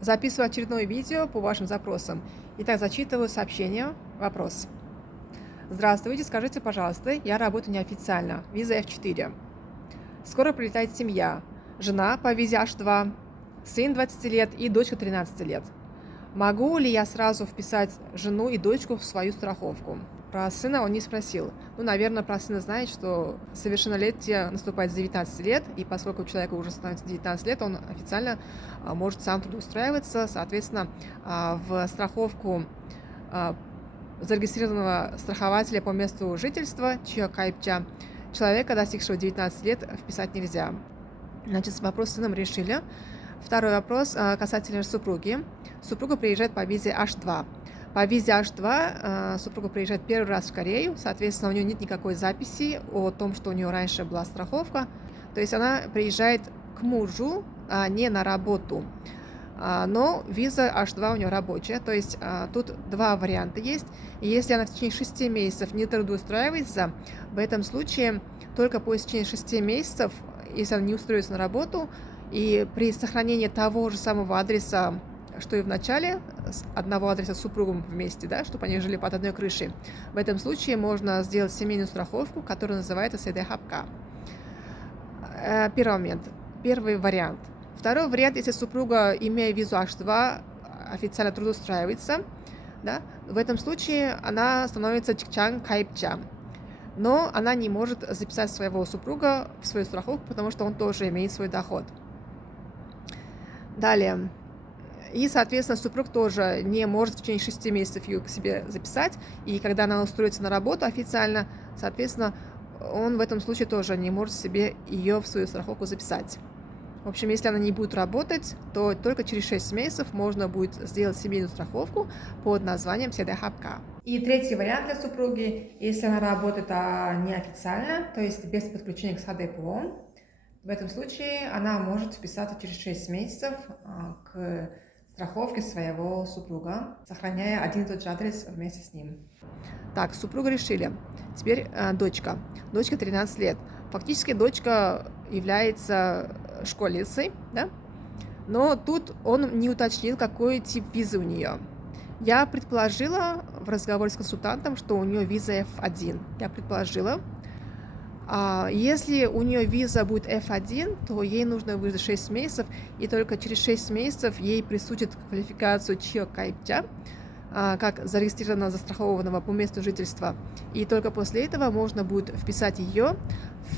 Записываю очередное видео по вашим запросам. Итак, зачитываю сообщение. Вопрос. Здравствуйте, скажите, пожалуйста, я работаю неофициально. Виза F4. Скоро прилетает семья. Жена по визе H2, сын 20 лет и дочка 13 лет. Могу ли я сразу вписать жену и дочку в свою страховку? Про сына он не спросил. Наверное, про сына знает, что совершеннолетие наступает с 19 лет, и поскольку у человека уже становится 19 лет, он официально может сам трудоустраиваться. Соответственно, в страховку зарегистрированного страхователя по месту жительства, чье кайпча, человека, достигшего 19 лет, вписать нельзя. Значит, вопрос с сыном решили. Второй вопрос касательно супруги. Супруга приезжает по визе H2. По визе H2 супруга приезжает первый раз в Корею, соответственно, у нее нет никакой записи о том, что у нее раньше была страховка. То есть она приезжает к мужу, а не на работу. Но виза H2 у нее рабочая, то есть тут два варианта есть. И если она в течение 6 месяцев не трудоустраивается, в этом случае только по истечении 6 месяцев, если она не устроится на работу, и при сохранении того же самого адреса, что и в начале, с одного адреса с супругом вместе, да, чтобы они жили под одной крышей, в этом случае можно сделать семейную страховку, которая называется СДХПК. Первый момент, первый вариант. Второй вариант, если супруга, имея визу H2, официально трудоустраивается, да, в этом случае она становится чикчан кайпча. Но она не может записать своего супруга в свою страховку, потому что он тоже имеет свой доход. Далее. И, соответственно, супруг тоже не может в течение 6 месяцев ее к себе записать. И когда она устроится на работу официально, соответственно, он в этом случае тоже не может себе ее в свою страховку записать. В общем, если она не будет работать, то только через 6 месяцев можно будет сделать семейную страховку под названием СДХПК. И третий вариант для супруги, если она работает неофициально, то есть без подключения к САДПО, в этом случае она может вписаться через 6 месяцев к страховке своего супруга, сохраняя один и тот же адрес вместе с ним. Так, супруга решили. Теперь дочка. Дочка 13 лет. Фактически дочка является школьницей, да? Но тут он не уточнил, какой тип визы у нее. Я предположила в разговоре с консультантом, что у нее виза F1. Я предположила. Если у нее виза будет F1, то ей нужно выждать 6 месяцев, и только через 6 месяцев ей присудят квалификацию Чио Кайпча, как зарегистрированного застрахованного по месту жительства. И только после этого можно будет вписать ее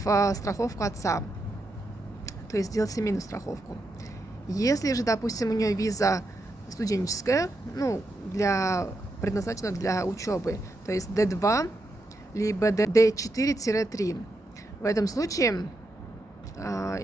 в страховку отца, то есть сделать семейную страховку. Если же, допустим, у нее виза студенческая, предназначена для учебы, то есть D2, либо D4-3, в этом случае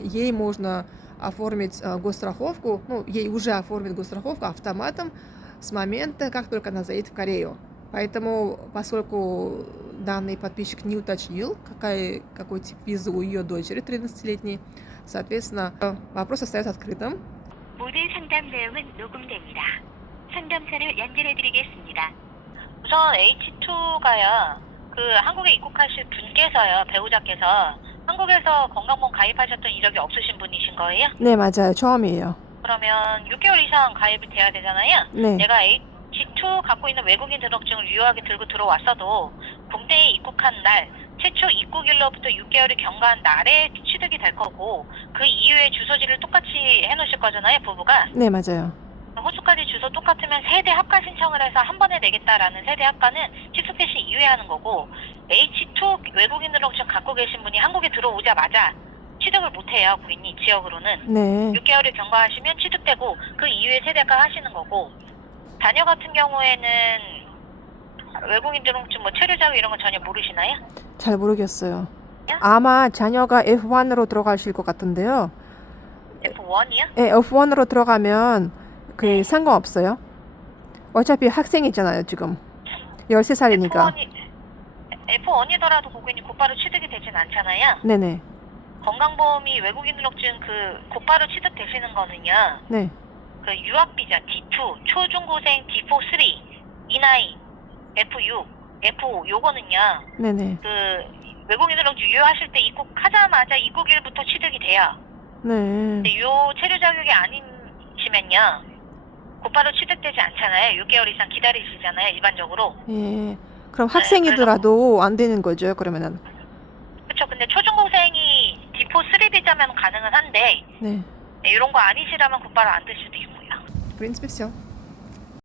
ей можно оформить госстраховку, ей уже оформят госстраховку автоматом с момента, как только она заедет в Корею. Поэтому, поскольку данный подписчик не уточнил, какой тип визы у ее дочери 13-летней, соответственно, вопрос остается открытым. 모든 상담 내용은 녹음됩니다. 상담사를 연결해드리겠습니다. 우선 H2가요. 한국에 입국하실 분께서요, 배우자께서 한국에서 건강보험 가입하셨던 이력이 없으신 분이신 거예요? 네, 맞아요. 처음이에요. 그러면 6개월 이상 가입이 돼야 되잖아요? 네. 내가 H2 갖고 있는 외국인 등록증을 유효하게 들고 들어왔어도 국내에 입국한 날, 최초 입국일로부터 6개월이 경과한 날에 취득이 될 거고, 그 이후에 주소지를 똑같이 해놓으실 거잖아요, 부부가? 네, 맞아요. 호주까지 주소 똑같으면 세대 합가 신청을 해서 한 번에 내겠다라는 세대 합가는 취득되신 이후에 하는 거고, H2 외국인 등록증 갖고 계신 분이 한국에 들어오자마자 취득을 못해요, 부인이 지역으로는. 네. 6개월이 경과하시면 취득되고 그 이후에 세대 합가 하시는 거고, 자녀 같은 경우에는 외국인 등록증 체류 자유 이런 건 전혀 모르시나요? 잘 모르겠어요. 아마 자녀가 F1으로 들어가실 것 같은데요. F1이요? 네, F1으로 들어가면 상관없어요. 어차피 학생이잖아요, 지금. 13살이니까. F1이더라도 고객님 곧바로 취득이 되진 않잖아요. 네네. 건강보험이 외국인 등록증 곧바로 취득되시는 거는요. 네. 유학비자 D2, 초중고생 D4, 3, E9, F6, F5 요거는요. 네네. 외국인 등록증 유효하실 때 입국하자마자 입국일부터 취득이 돼요. 네. 근데 요 체류 자격이 아니시면요. 곧바로 취득되지 않잖아요. 6개월 이상 기다리시잖아요, 일반적으로. 예. 그럼 학생이더라도 안 되는 거죠, 그러면은? 그렇죠. 근데 초중고생이 D4 비자면 가능은 한데 네. 이런 거 아니시라면 곧바로 안 될 수도 있고요. В принципе, все.